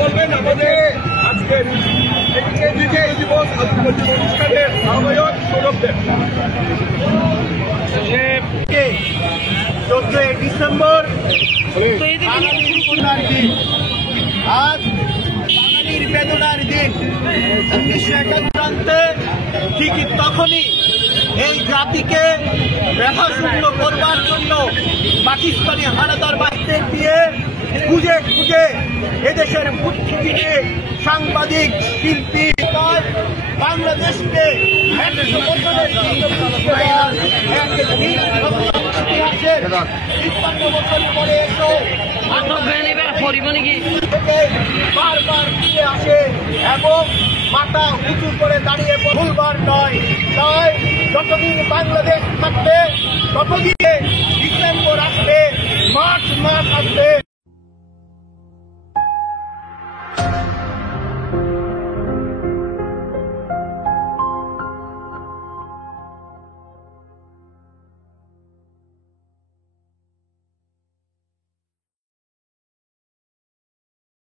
বলবেন আমাদের আজকের বিজয় দিবস অনুষ্ঠানের আহ্বায়ক সৌরভ দেব। 14 ডিসেম্বর আজ বাঙালির বেদনার দিন। 1971 ঠিকই তখনই এই জাতিকে ব্যথাশূন্য করবার জন্য পাকিস্তানি হানাদার বাহিনীদের দিয়ে খুঁজে খুঁজে এদেশের বুদ্ধিজীবী, সাংবাদিক, শিল্পী বাংলাদেশকে 100 বছরের ইতিহাসের 53 বছর পরে এসো বারবার ফিরে আসে এবং মাথা উঁচু করে দাঁড়িয়ে ভুলবার নয়। তাই যতদিন বাংলাদেশ থাকবে ততদিনে ডিসেম্বর আসবে, মার্চ মাস আসবে।